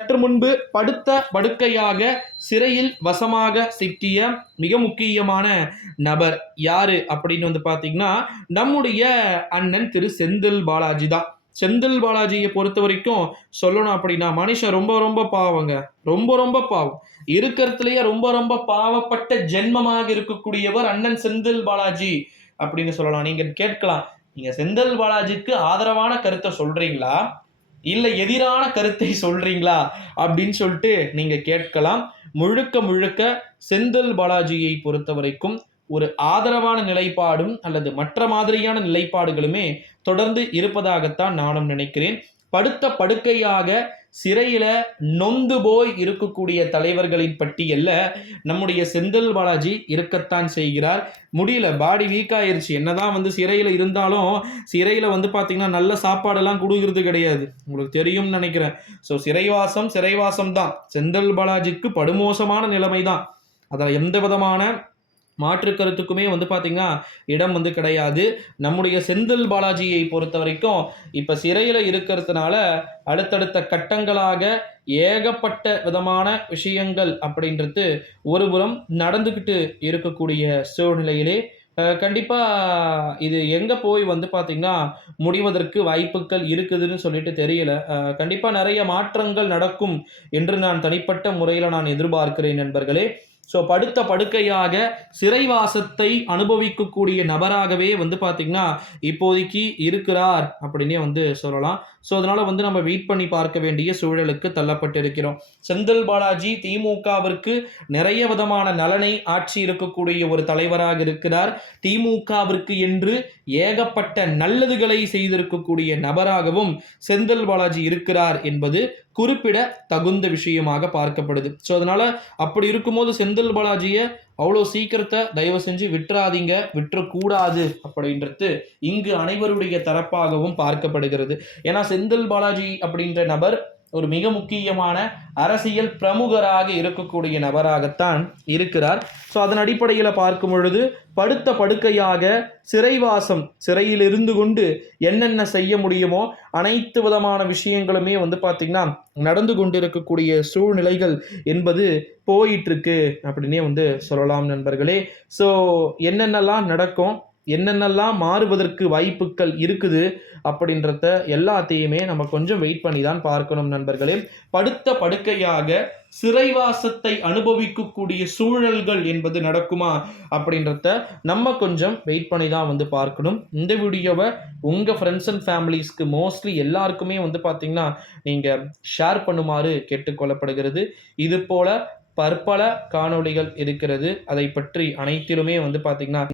சற்று முன்பு படுத்த படுக்கையாக சிறையில் வசமாக சிக்கிய மிக முக்கியமான நபர் யாரு அப்படின்னு வந்து பார்த்தீங்கன்னா நம்முடைய அண்ணன் திரு செந்தில் பாலாஜி தான். செந்தில் பாலாஜியை பொறுத்த வரைக்கும் சொல்லணும் அப்படின்னா மனுஷன் ரொம்ப ரொம்ப பாவங்க. ரொம்ப ரொம்ப பாவம். இருக்கிறதுலயே ரொம்ப ரொம்ப பாவப்பட்ட ஜென்மமாக இருக்கக்கூடியவர் அண்ணன் செந்தில் பாலாஜி அப்படின்னு சொல்லலாம். நீங்க கேட்கலாம். நீங்க செந்தில் பாலாஜிக்கு ஆதரவான கருத்தை சொல்றீங்களா? இல்லை எதிரான கருத்தை சொல்றீங்களா அப்படின்னு சொல்லிட்டு நீங்க கேட்கலாம். முழுக்க முழுக்க செந்தில் பாலாஜியை பொறுத்த வரைக்கும் ஒரு ஆதரவான நிலைப்பாடும் அல்லது மற்ற மாதிரியான நிலைப்பாடுகளுமே தொடர்ந்து இருப்பதாகத்தான் நானும் நினைக்கிறேன். படுத்த படுக்கையாக சிறையில் நொந்து போய் இருக்கக்கூடிய தலைவர்களின் பட்டியலில் நம்முடைய செந்தில் பாலாஜி இருக்கத்தான் செய்கிறார். முடியல பாடி வீக் ஆயிடுச்சு என்னதான் வந்து சிறையில் இருந்தாலும் சிறையில் வந்து பார்த்தீங்கன்னா நல்ல சாப்பாடெல்லாம் கொடுக்கறது கிடையாது. உங்களுக்கு தெரியும்னு நினைக்கிறேன். ஸோ சிறைவாசம் சிறைவாசம் தான் செந்தில் பாலாஜிக்கு படுமோசமான நிலைமை தான் அதில் எந்த விதமான மாற்று கருத்துக்குமே வந்து பார்த்திங்கன்னா இடம் வந்து கிடையாது. நம்முடைய செந்தில் பாலாஜியை பொறுத்த வரைக்கும் இப்போ சிறையில் இருக்கிறதுனால அடுத்தடுத்த கட்டங்களாக ஏகப்பட்ட விதமான விஷயங்கள் அப்படின்றது ஒருபுறம் நடந்துக்கிட்டு இருக்கக்கூடிய சூழ்நிலையிலே கண்டிப்பாக இது எங்கே போய் வந்து பார்த்திங்கன்னா முடிவதற்கு வாய்ப்புகள் இருக்குதுன்னு சொல்லிட்டு தெரியல. கண்டிப்பாக நிறைய மாற்றங்கள் நடக்கும் என்று நான் தனிப்பட்ட முறையில் நான் எதிர்பார்க்கிறேன் நண்பர்களே. ஸோ படுத்த படுக்கையாக சிறைவாசத்தை அனுபவிக்கக்கூடிய நபராகவே வந்து பார்த்திங்கன்னா இப்போதைக்கு இருக்கிறார் அப்படின்னே வந்து சொல்லலாம். ஸோ அதனால் வந்து நம்ம வெயிட் பண்ணி பார்க்க வேண்டிய சூழலுக்கு தள்ளப்பட்டிருக்கிறோம். செந்தில் பாலாஜி திமுகவிற்கு நிறைய விதமான நலனை ஆட்சி இருக்கக்கூடிய ஒரு தலைவராக இருக்கிறார். திமுகவிற்கு என்று ஏகப்பட்ட நல்லதுகளை செய்திருக்கக்கூடிய நபராகவும் செந்தில் பாலாஜி இருக்கிறார் என்பது குறிப்பிட தகுந்த விஷயமாக பார்க்கப்படுது. ஸோ அதனால அப்படி இருக்கும்போது செந்தில் பாலாஜியை அவ்வளோ சீக்கிரத்தை தயவு செஞ்சு விட்டுறாதீங்க விட்டுறக்கூடாது அப்படின்றது இங்கு அனைவருடைய தரப்பாகவும் பார்க்கப்படுகிறது. ஏன்னா செந்தில் பாலாஜி அப்படின்ற நபர் ஒரு மிக முக்கியமான அரசியல் பிரமுகராக இருக்கக்கூடிய நபராகத்தான் இருக்கிறார். ஸோ அதன் அடிப்படையில் பார்க்கும் பொழுது படுத்த படுக்கையாக சிறைவாசம் சிறையில் இருந்து கொண்டு என்னென்ன செய்ய முடியுமோ அனைத்து விதமான விஷயங்களுமே வந்து பார்த்திங்கன்னா நடந்து கொண்டிருக்கக்கூடிய சூழ்நிலைகள் என்பது போயிட்டுருக்கு அப்படின்னே வந்து சொல்லலாம் நண்பர்களே. ஸோ என்னென்னலாம் நடக்கும்? என்னென்னலாம் மாறுவதற்கு வாய்ப்புகள் இருக்குது அப்படின்றத எல்லாத்தையுமே நம்ம கொஞ்சம் வெயிட் பண்ணி தான் பார்க்கணும் நண்பர்களே. படுத்த படுக்கையாக சிறைவாசத்தை அனுபவிக்கக்கூடிய சூழல்கள் என்பது நடக்குமா அப்படின்றத நம்ம கொஞ்சம் வெயிட் பண்ணி தான் வந்து பார்க்கணும். இந்த வீடியோவை உங்கள் ஃப்ரெண்ட்ஸ் அண்ட் ஃபேமிலிஸ்க்கு மோஸ்ட்லி எல்லாருக்குமே வந்து பார்த்தீங்கன்னா நீங்கள் ஷேர் பண்ணுமாறு கேட்டுக்கொள்ளப்படுகிறது. இது போல் பற்பல காணொளிகள் இருக்கிறது. அதை பற்றி அனைத்திலுமே வந்து பார்த்திங்கன்னா